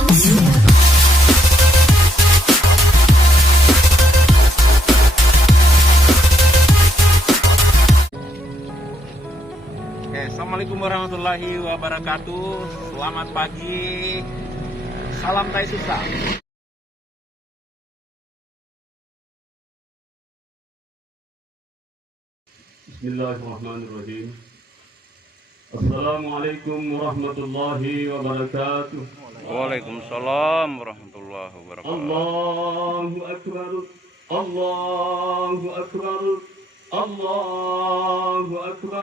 Assalamualaikum warahmatullahi wabarakatuh. Selamat pagi. Salam Tai Susa. Bismillahirrahmanirrahim. Assalamualaikum warahmatullahi wabarakatuh. Waalaikumsalam warahmatullahi wabarakatuh. Allahu akbar. Allahu akbar. Allahu akbar.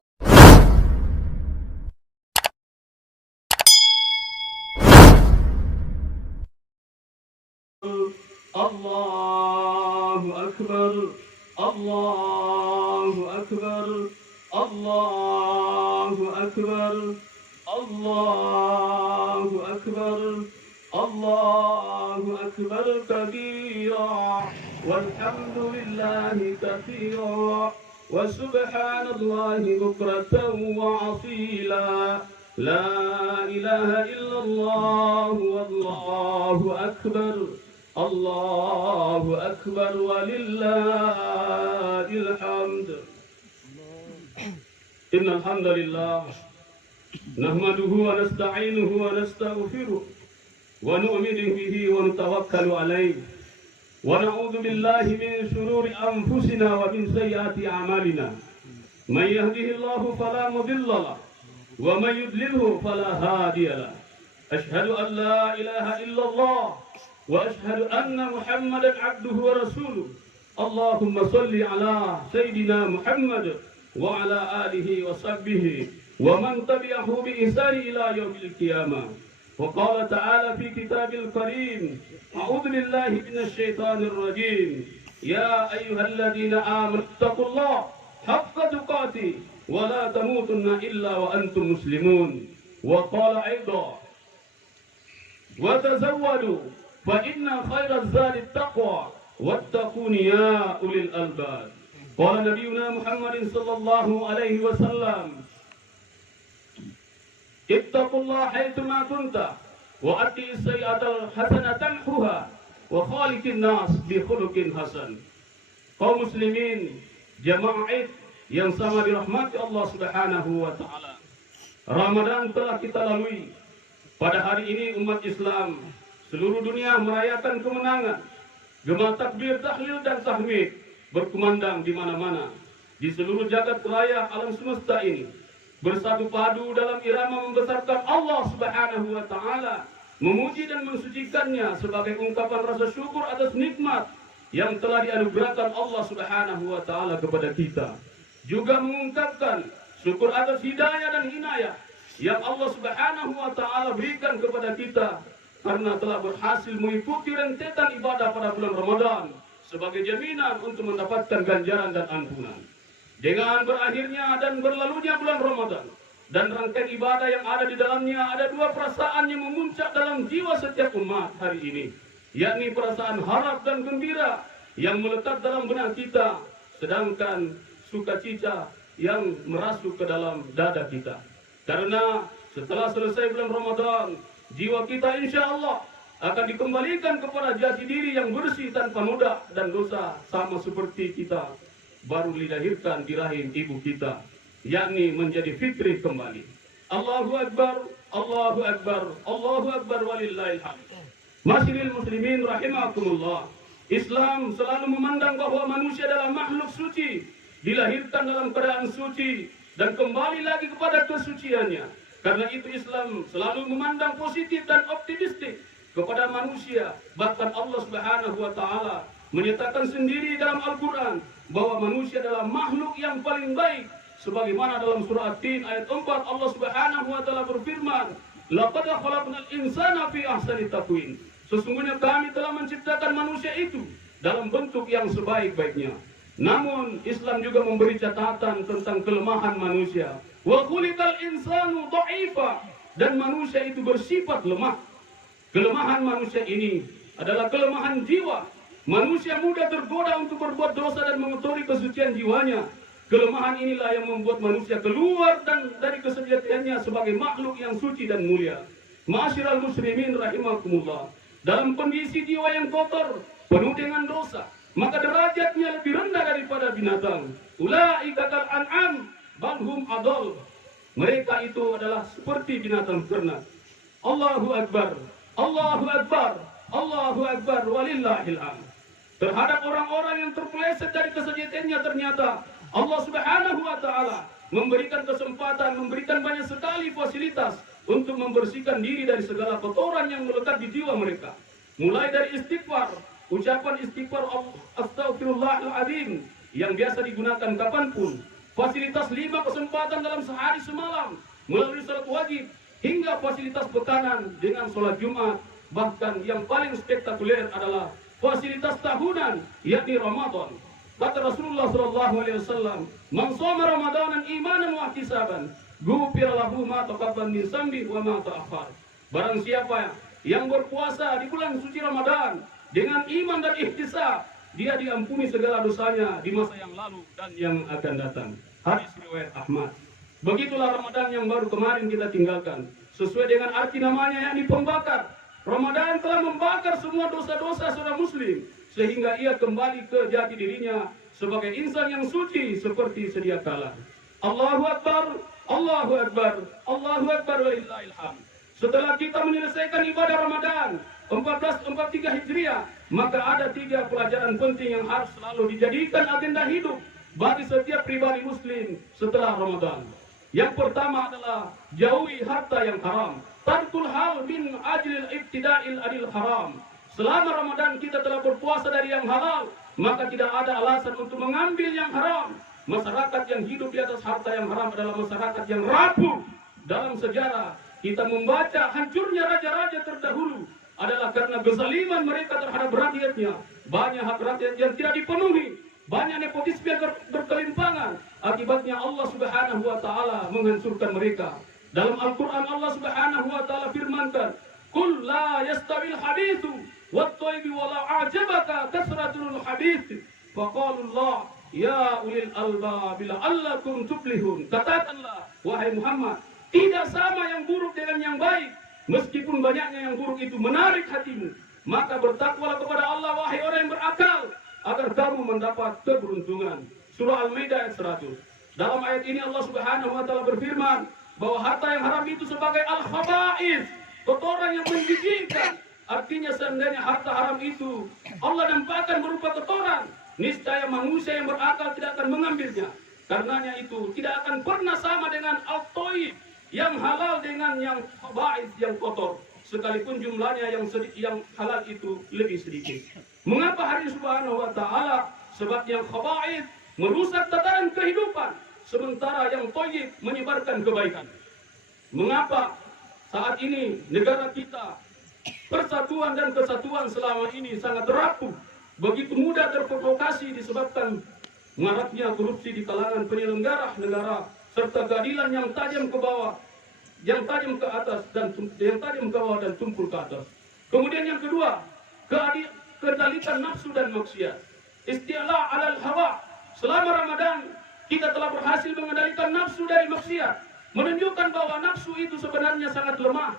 Allahu akbar. Allahu akbar. Allahu akbar. Allahu akbar. Allahu akbar kabira walhamdulillahi katsira wa subhanallahi bukratan wa asila. La ilaha illallah wallahu akbar. Allahu akbar walillahil hamd. Innal hamdalillah nahmaduhu wa nasta'inuhu wa nastaghfiruh wa nu'minu bihi wa natawakkalu alayhi wa na'udzu billahi min shururi anfusina wa min sayyiati a'malina. May yahdihillahu fala mudilla lahu wa may yudlilhu fala hadiya lahu. Ashhadu an la ilaha illallah وأشهد أن محمدا عبده ورسوله. اللهم صل على سيدنا محمد وعلى آله وصحبه ومن تبعه بإحسان إلى يوم القيامة. وقال تعالى في كتاب الكريم: أعوذ بالله من الشيطان الرجيم. يا أيها الذين آمنوا اتقوا الله حق تقاته ولا تموتن إلا وأنتم مسلمون. وقال أيضا: وتزودوا فإن خير الزاد التقوى واتقون يا أولي الألباب. قال نبينا محمد صلى الله عليه وسلم: اتقوا الله حيثما كنت وأتي السيئة الحسنة تمحوها وخالق الناس بخلق حسن. Kaum muslimin jamaah Id yang sama dirahmati Allah Subhanahu wa taala. Ramadan telah kita lalui. Pada hari ini umat Islam seluruh dunia merayakan kemenangan. Gema takbir, tahlil dan tahmid berkumandang di mana-mana. Di seluruh jagat raya alam semesta ini bersatu padu dalam irama membesarkan Allah Subhanahu wa taala, memuji dan mensucikannya sebagai ungkapan rasa syukur atas nikmat yang telah dianugerahkan Allah Subhanahu wa taala kepada kita. Juga mengungkapkan syukur atas hidayah dan inayah yang Allah Subhanahu wa taala berikan kepada kita karena telah berhasil mengikuti rentetan ibadah pada bulan Ramadan sebagai jaminan untuk mendapatkan ganjaran dan ampunan. Dengan berakhirnya dan berlalunya bulan Ramadan dan rangkaian ibadah yang ada di dalamnya, ada dua perasaan yang memuncak dalam jiwa setiap umat hari ini, yakni perasaan harap dan gembira yang melekat dalam benak kita, sedangkan sukacita yang merasuk ke dalam dada kita. Karena setelah selesai bulan Ramadan, jiwa kita insya Allah akan dikembalikan kepada jati diri yang bersih tanpa noda dan dosa, sama seperti kita baru dilahirkan di rahim ibu kita, yakni menjadi fitri kembali. Allahu Akbar, Allahu Akbar, Allahu Akbar walillahil hamd. Masyiral muslimin rahimakumullah. Islam selalu memandang bahwa manusia adalah makhluk suci, dilahirkan dalam keadaan suci dan kembali lagi kepada kesuciannya. Karena itu Islam selalu memandang positif dan optimistik kepada manusia. Bahkan Allah Subhanahu wa taala menyatakan sendiri dalam Al-Qur'an bahwa manusia adalah makhluk yang paling baik. Sebagaimana dalam surah At-Tin ayat 4 Allah Subhanahu wa taala berfirman, "Laqad khalaqnal insana fi ahsani taqwim." Sesungguhnya kami telah menciptakan manusia itu dalam bentuk yang sebaik-baiknya. Namun Islam juga memberi catatan tentang kelemahan manusia. Wa khuliqal insanu dha'ifa, dan manusia itu bersifat lemah. Kelemahan manusia ini adalah kelemahan jiwa. Manusia mudah tergoda untuk berbuat dosa dan mengotori kesucian jiwanya. Kelemahan inilah yang membuat manusia keluar dari kesejatiannya sebagai makhluk yang suci dan mulia. Ma'asyiral muslimin rahimakumullah, dalam kondisi jiwa yang kotor, penuh dengan dosa, maka derajatnya lebih rendah daripada binatang. Ulaika kal an'am bal hum adall. Mereka itu adalah seperti binatang ternak. Allahu akbar, Allahu akbar, Allahu akbar, walillahil hamd. Terhadap orang-orang yang terpeleset dari kesejahteranya, ternyata Allah Subhanahu wa taala memberikan kesempatan, memberikan banyak sekali fasilitas untuk membersihkan diri dari segala kotoran yang melekat di jiwa mereka. Mulai dari istighfar, ucapan istighfar astaghfirullahaladzim yang biasa digunakan kapanpun, fasilitas 5 kesempatan dalam sehari semalam melalui salat wajib, hingga fasilitas pekanan dengan sholat Jumat. Bahkan yang paling spektakuler adalah fasilitas tahunan, yakni Ramadan. Kata Rasulullah SAW, "Man shoma Ramadanan imanan wa ihtisaban, ghufira lahu ma taqaddama min dhanbi wa ma ta'akhkhar." Barang siapa yang berpuasa di bulan suci Ramadan dengan iman dan ihtisab, dia diampuni segala dosanya di masa yang lalu dan yang akan datang. Hadis riwayat Ahmad. Begitulah Ramadan yang baru kemarin kita tinggalkan. Sesuai dengan arti namanya, yakni pembakar. Ramadan telah membakar semua dosa-dosa seorang muslim, sehingga ia kembali ke jati dirinya sebagai insan yang suci seperti sedia kala. Allahu Akbar, Allahu Akbar, Allahu Akbar, walillahil hamd. Setelah kita menyelesaikan ibadah Ramadan 1443 Hijriah, maka ada 3 pelajaran penting yang harus selalu dijadikan agenda hidup bagi setiap pribadi muslim setelah Ramadan. Yang pertama adalah jauhi harta yang haram. Tarkul hal min ajlil ibtida'il adil haram. Selama Ramadan kita telah berpuasa dari yang halal, maka tidak ada alasan untuk mengambil yang haram. Masyarakat yang hidup di atas harta yang haram adalah masyarakat yang rapuh. Dalam sejarah kita membaca hancurnya raja-raja terdahulu adalah karena kezaliman mereka terhadap rakyatnya. Banyak hak rakyat yang tidak dipenuhi, banyak nepotisme yang berkelimpangan. Akibatnya Allah Subhanahu wa taala menghancurkan mereka. Dalam Al-Quran Allah Subhanahu wa ta'ala firmankan, "Qul la yastawil hadithu wat-thayyibu wa la a'jabaka kasratul hadits." Faqala Allah, "Ya ulil albab la'allakum tuflihun." Katakanlah, wahai Muhammad, tidak sama yang buruk dengan yang baik. Meskipun banyaknya yang buruk itu menarik hatimu, maka bertakwalah kepada Allah, wahai orang yang berakal, agar kamu mendapat keberuntungan. Surah Al-Maidah ayat 100. Dalam ayat ini Allah Subhanahu wa ta'ala berfirman bahwa harta yang haram itu sebagai al-khaba'is, kotoran yang menjijikkan. Artinya seandainya harta haram itu Allah nampakkan berupa kotoran, niscaya manusia yang berakal tidak akan mengambilnya. Karenanya itu tidak akan pernah sama dengan al-thayyib yang halal dengan yang khaba'is yang kotor, sekalipun jumlahnya yang halal itu lebih sedikit. Mengapa hari Subhanahu wa ta'ala? Sebab yang khaba'is merusak tataran kehidupan, sementara yang thayyib menyebarkan kebaikan. Mengapa saat ini negara kita persatuan dan kesatuan selama ini sangat rapuh, begitu mudah terprovokasi disebabkan maraknya korupsi di kalangan penyelenggara negara, serta keadilan yang tajam ke bawah, yang tajam ke atas dan yang tajam ke bawah dan tumpul ke atas. Kemudian yang kedua, kendalikan nafsu dan maksiat. Isti'la 'alal hawa. Selama Ramadan kita telah berhasil mengendalikan nafsu dari maksiat, menunjukkan bahwa nafsu itu sebenarnya sangat lemah,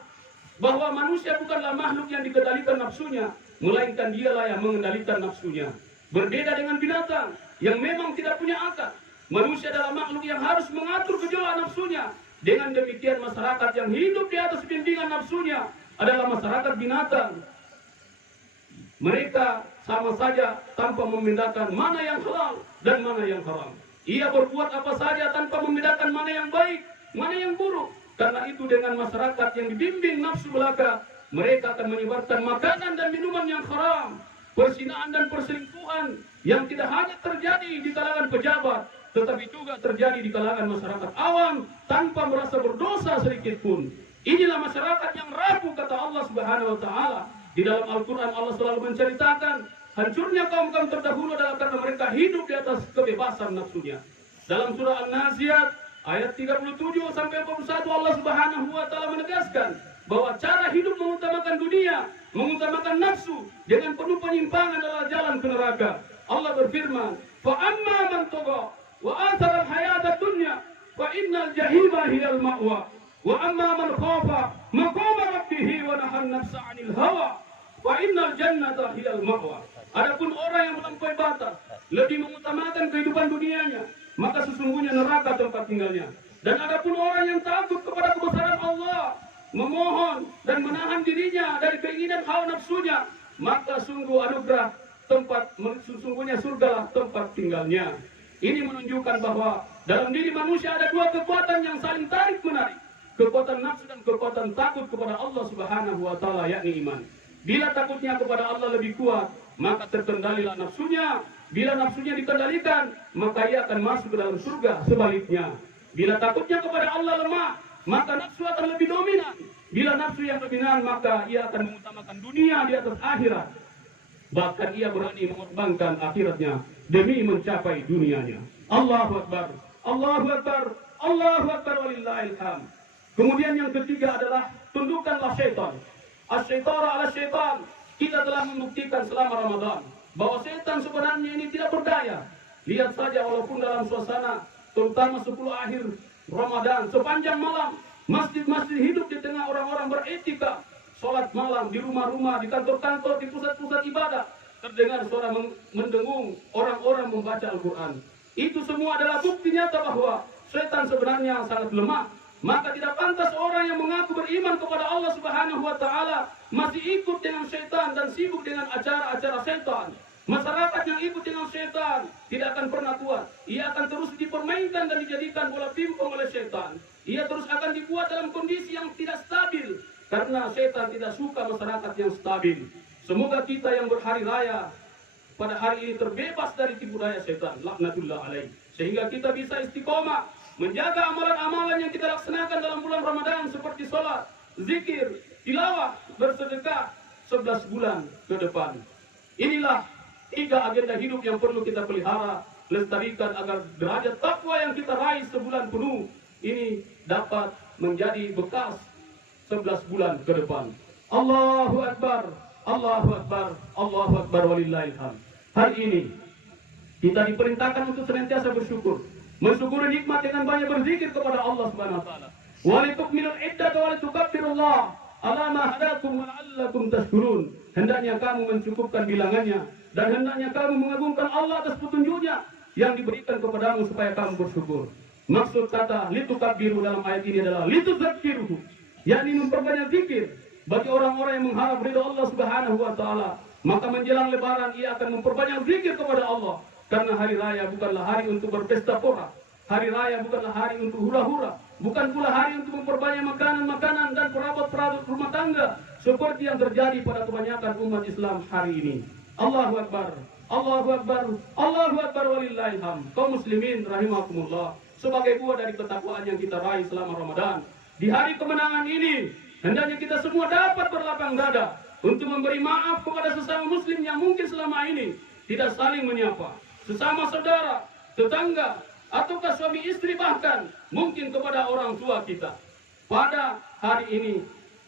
bahwa manusia bukanlah makhluk yang dikendalikan nafsunya, melainkan dialah yang mengendalikan nafsunya. Berbeda dengan binatang yang memang tidak punya akal, manusia adalah makhluk yang harus mengatur gejolak nafsunya. Dengan demikian masyarakat yang hidup di atas bimbingan nafsunya adalah masyarakat binatang. Mereka sama saja tanpa membedakan mana yang halal dan mana yang haram. Ia berbuat apa saja tanpa membedakan mana yang baik, mana yang buruk. Karena itu dengan masyarakat yang dibimbing nafsu belaka, mereka akan menyebarkan makanan dan minuman yang haram, perzinaan dan perselingkuhan yang tidak hanya terjadi di kalangan pejabat, tetapi juga terjadi di kalangan masyarakat awam tanpa merasa berdosa sedikit pun. Inilah masyarakat yang rapuh, kata Allah Subhanahu wa ta'ala. Di dalam Al-Quran Allah selalu menceritakan hancurnya kaum-kaum terdahulu adalah karena mereka hidup di atas kebebasan nafsunya. Dalam surah An-Nazi'at ayat 37 sampai 41 Allah Subhanahu wa ta'ala menegaskan bahwa cara hidup mengutamakan dunia, mengutamakan nafsu dengan penuh penyimpangan adalah jalan ke neraka. Allah berfirman, "Fa amma man tagha wa athara al-hayata ad-dunya fa innal jahima hiyal ma'wa." Wa amma man khafa maqama rabbih wa nahan nafsa 'anil hawa fa innal jannata hiyal ma'wa. Adapun orang yang melampaui batas, lebih mengutamakan kehidupan dunianya, maka sesungguhnya neraka tempat tinggalnya. Dan adapun orang yang takut kepada kebesaran Allah, memohon dan menahan dirinya dari keinginan hawa nafsunya, maka sungguh anugerah sesungguhnya surgalah tempat tinggalnya. Ini menunjukkan bahwa dalam diri manusia ada dua kekuatan yang saling tarik menarik, kekuatan nafsu dan kekuatan takut kepada Allah Subhanahu wa taala, yakni iman. Bila takutnya kepada Allah lebih kuat, maka terkendalilah nafsunya. Bila nafsunya dikendalikan, maka ia akan masuk ke dalam surga. Sebaliknya, bila takutnya kepada Allah lemah, maka nafsu akan lebih dominan. Bila nafsu yang dominan, maka ia akan mengutamakan dunia di atas akhirat. Bahkan ia berani mengorbankan akhiratnya demi mencapai dunianya. Allahu Akbar, Allahu Akbar, Allahu Akbar walillahil hamd. Kemudian yang ketiga adalah tundukkanlah syaitan. Asyaitara ala syaitan. Kita telah membuktikan selama Ramadan bahwa setan sebenarnya ini tidak berdaya. Lihat saja walaupun dalam suasana terutama 10 akhir Ramadan, sepanjang malam masjid-masjid hidup di tengah orang-orang beretika, sholat malam di rumah-rumah, di kantor-kantor, di pusat-pusat ibadah, terdengar suara mendengung orang-orang membaca Al-Quran. Itu semua adalah bukti nyata bahwa setan sebenarnya sangat lemah. Maka tidak pantas orang yang mengaku beriman kepada Allah Subhanahu wa taala masih ikut dengan setan dan sibuk dengan acara-acara setan. Masyarakat yang ikut dengan setan tidak akan pernah kuat. Ia akan terus dipermainkan dan dijadikan bola pingpong oleh setan. Ia terus akan dibuat dalam kondisi yang tidak stabil karena setan tidak suka masyarakat yang stabil. Semoga kita yang berhari raya pada hari ini terbebas dari tipu daya setan, laknatullah alaih, sehingga kita bisa istiqomah menjaga amalan-amalan yang kita laksanakan dalam bulan Ramadan seperti sholat, zikir, tilawah, bersedekah 11 bulan ke depan. Inilah 3 agenda hidup yang perlu kita pelihara, lestarikan agar derajat takwa yang kita raih sebulan penuh ini dapat menjadi bekas 11 bulan ke depan. Allahu Akbar, Allahu Akbar, Allahu Akbar walillahil hamd. Hari ini kita diperintahkan untuk senantiasa bersyukur. Mensyukuri nikmat dengan banyak berzikir kepada Allah Subhanahu wa taala. Wa litukmilul iddata wa litukabbirullah ala ma hadakum wa la'allakum tashkurun. Hendaknya kamu mencukupkan bilangannya dan hendaknya kamu mengagungkan Allah atas petunjuknya yang diberikan kepadamu supaya kamu bersyukur. Maksud kata litukabbiru dalam ayat ini adalah lituzakkiruhu, yakni memperbanyak zikir bagi orang-orang yang mengharap ridha Allah Subhanahu wa taala. Maka menjelang lebaran ia akan memperbanyak zikir kepada Allah. Karena hari raya bukanlah hari untuk berpesta pora. Hari raya bukanlah hari untuk hura-hura. Bukan pula hari untuk memperbanyak makanan-makanan dan perabot-perabot rumah tangga seperti yang terjadi pada kebanyakan umat Islam hari ini. Allahu Akbar, Allahu Akbar, Allahu Akbar walillahil hamd. Kaum muslimin rahimakumullah, sebagai buah dari ketakwaan yang kita raih selama Ramadan, di hari kemenangan ini hendaknya kita semua dapat berlapang dada untuk memberi maaf kepada sesama muslim yang mungkin selama ini tidak saling menyapa, sesama saudara, tetangga, ataukah suami istri, bahkan mungkin kepada orang tua kita. Pada hari ini,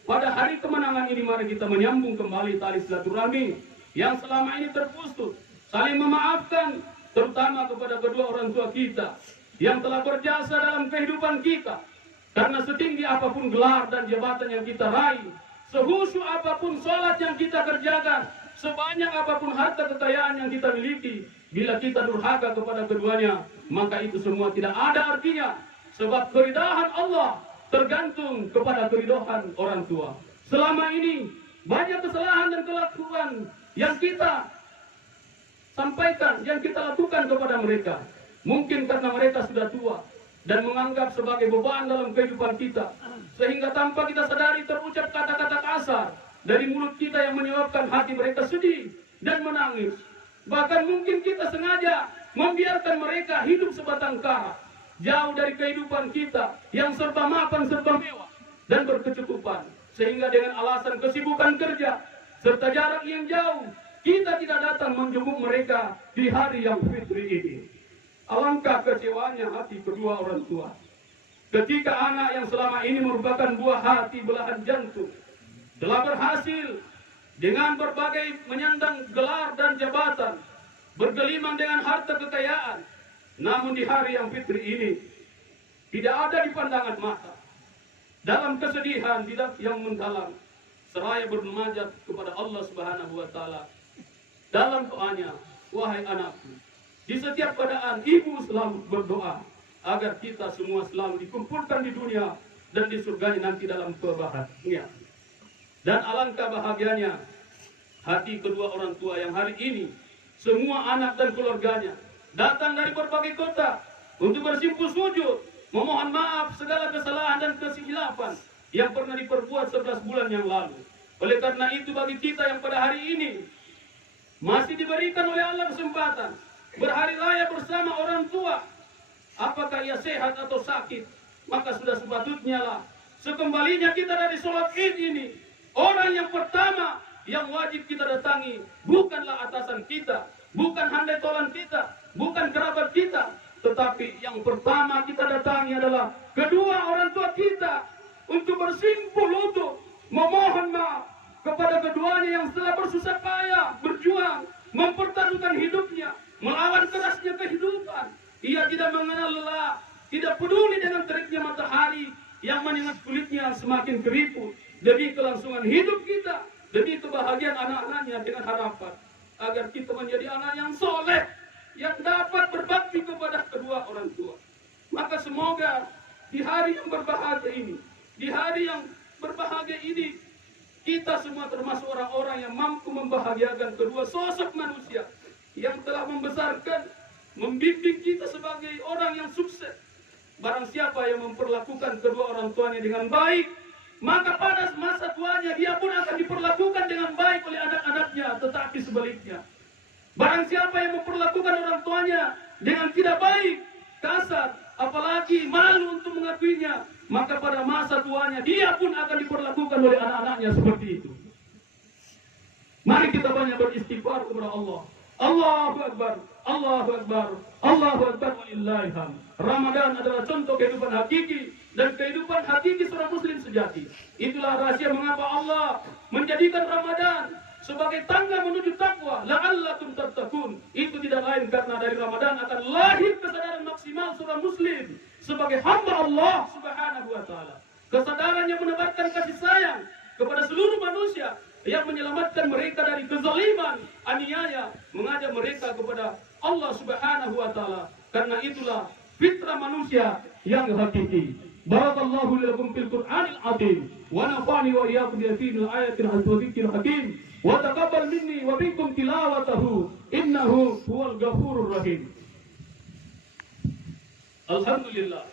pada hari kemenangan ini, mari kita menyambung kembali tali silaturahmi yang selama ini terputus, saling memaafkan, terutama kepada kedua orang tua kita yang telah berjasa dalam kehidupan kita. Karena setinggi apapun gelar dan jabatan yang kita raih, sehusu apapun sholat yang kita kerjakan, sebanyak apapun harta kekayaan yang kita miliki, bila kita durhaka kepada keduanya, maka itu semua tidak ada artinya. Sebab keridhaan Allah tergantung kepada keridhaan orang tua. Selama ini banyak kesalahan dan kelakuan yang kita sampaikan, yang kita lakukan kepada mereka. Mungkin karena mereka sudah tua dan menganggap sebagai beban dalam kehidupan kita, sehingga tanpa kita sadari terucap kata-kata kasar dari mulut kita yang menyebabkan hati mereka sedih dan menangis. Bahkan mungkin kita sengaja membiarkan mereka hidup sebatang kara, jauh dari kehidupan kita yang serba mapan, serba mewah dan berkecukupan. Sehingga dengan alasan kesibukan kerja serta jarak yang jauh, kita tidak datang menjenguk mereka di hari yang fitri ini. Alangkah kecewanya hati kedua orang tua ketika anak yang selama ini merupakan buah hati belahan jantung telah berhasil dengan berbagai menyandang gelar dan jabatan, bergelimang dengan harta dalam kesedihan yang mendalam, seraya bermunajat kepada Allah Subhanahu wa taala. Dalam doanya, wahai anakku, di setiap keadaan ibu selalu berdoa agar kita semua selalu dikumpulkan di dunia dan di surganya nanti dalam kebahagiaan. Dan alangkah bahagianya hati kedua orang tua yang hari ini semua anak dan keluarganya datang dari berbagai kota untuk bersimpuh sujud, memohon maaf segala kesalahan dan kesilapan yang pernah diperbuat 11 bulan yang lalu. Oleh karena itu bagi kita yang pada hari ini masih diberikan oleh Allah kesempatan berhari raya bersama orang tua, apakah ia sehat atau sakit, maka sudah sepatutnya lah sekembalinya kita dari sholat id ini, orang yang pertama yang wajib kita datangi bukanlah atasan kita, bukan handai tolan kita, bukan kerabat kita, tetapi yang pertama kita datangi adalah kedua orang tua kita untuk bersimpul lutut, memohon maaf kepada keduanya yang setelah bersusah payah, berjuang, mempertaruhkan hidupnya, melawan kerasnya kehidupan. Ia tidak mengenal lelah, tidak peduli dengan teriknya matahari yang menyengat kulitnya semakin keriput demi kelangsungan hidup kita, demi kebahagiaan anak-anaknya, dengan harapan agar kita menjadi anak yang soleh, yang dapat berbakti kepada kedua orang tua. Maka semoga di hari yang berbahagia ini, di hari yang berbahagia ini, kita semua termasuk orang-orang yang mampu membahagiakan kedua sosok manusia yang telah membesarkan, membimbing kita sebagai orang yang sukses. Barang siapa yang memperlakukan kedua orang tuanya dengan baik, maka pada masa tuanya dia pun akan diperlakukan dengan baik oleh anak-anaknya. Tetapi sebaliknya, barang siapa yang memperlakukan orang tuanya dengan tidak baik, kasar, apalagi malu untuk mengakuinya, maka pada masa tuanya dia pun akan diperlakukan oleh anak-anaknya seperti itu. Mari kita banyak beristighfar kepada Allah. Allahu Akbar, Allahu Akbar, Allahu Akbar, walillahilhamd. Ramadan adalah contoh kehidupan hakiki dan kehidupan hakiki seorang muslim sejati. Itulah rahasia mengapa Allah menjadikan Ramadan sebagai tangga menuju takwa, la'allakum tattaqun. Itu tidak lain karena dari Ramadan akan lahir kesadaran maksimal seorang muslim sebagai hamba Allah Subhanahu wa taala. Kesadaran yang menebarkan kasih sayang kepada seluruh manusia, yang menyelamatkan mereka dari kezaliman, aniaya, mengajak mereka kepada Allah Subhanahu wa taala. Karena itulah fitrah manusia yang hakiki. Barakallahu lakum fil Qur'anil azim wa nafa'ani wa iyyakum bi ayatil hakimatil hakim wa taqabbal minni wa minkum tilawatahu innahu huwal ghafurur rahim. Alhamdulillah.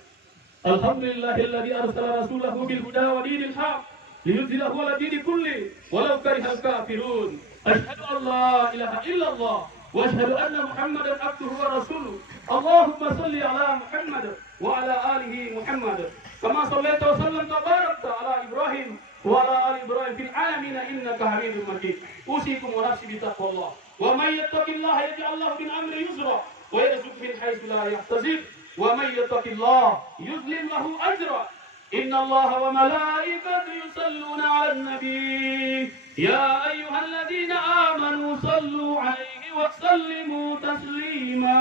Alhamdulillahilladzi arsala rasulahu bil huda wa dinil haq liyudhhirahu 'ala dini kulli walau karihal kafirun. Asyhadu an la ilaha illallah wa asyhadu anna Muhammadan abduhu wa rasuluh. Allahumma shalli 'ala Muhammad wa 'ala alihi Muhammad kama shallaita wa sallamta wa barakta 'ala Ibrahim wa 'ala ali Ibrahim fil 'alamin innaka Hamidum Majid. Usikum wa nafsi bi taqwallah. Wa may yattaqillaha yaj'al lahu min amri yusra wa yarzuqhu min haitsu la yahtasib. Wa may yattaqillaha yuzlim lahu ajra. Inna Allah wa malaikatahu yusalluna 'alan nabi ya ayyuhalladzina amanu sallu 'alaihi wa sallimu taslima.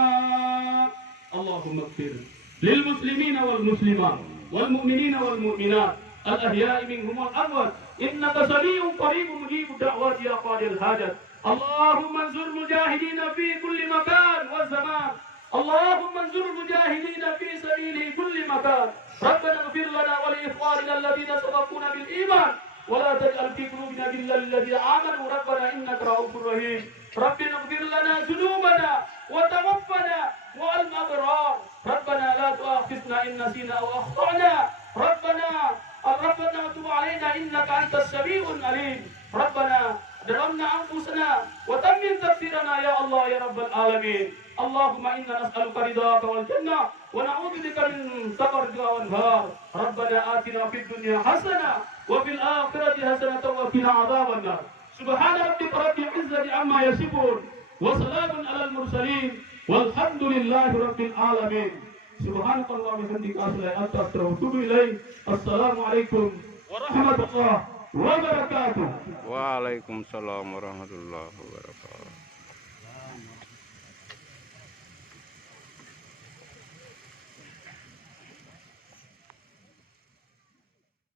Allahumma ighfir lil muslimina wal muslimat wal mu'minina wal mu'minat al ahya'i minhum wal amwat innaka sami'un qaribun mujibud da'wati ya qadil hajat. Allahumma anzur mujahidina fi kulli makan wa zaman. Allahumma anzur mujahidina fi sabili kulli makan. Rabbana ighfir lana wa li ikhwanina alladhina sabaquna bil iman wa la taj'al fi qulubina ghillan lil ladzina amanu rabbana innaka ra'ufur rahim. Rabbana ighfir lana dhunubana wa tawaffana ma'al abrar. Rabbana la tu'akhidhna in nasina aw akhtana. Rabbana tub 'alaina innaka antas sami'ul 'alim. Rabbana ظلمنا أنفسنا وتمم تقصيرنا يا الله يا رب العالمين. اللهم إنا نسألك رضاك والجنة ونعوذ بك من سخطك والنار. ربنا آتنا في الدنيا حسنة وفي الآخرة حسنة وقنا عذاب النار. سبحان ربك رب العزة عما يصفون وسلام على المرسلين والحمد لله رب العالمين. سبحانك اللهم وبحمدك أستغفرك وأتوب إليك. السلام عليكم ورحمة الله wabarakatuh. Waalaikumsalam warahmatullahi wabarakatuh.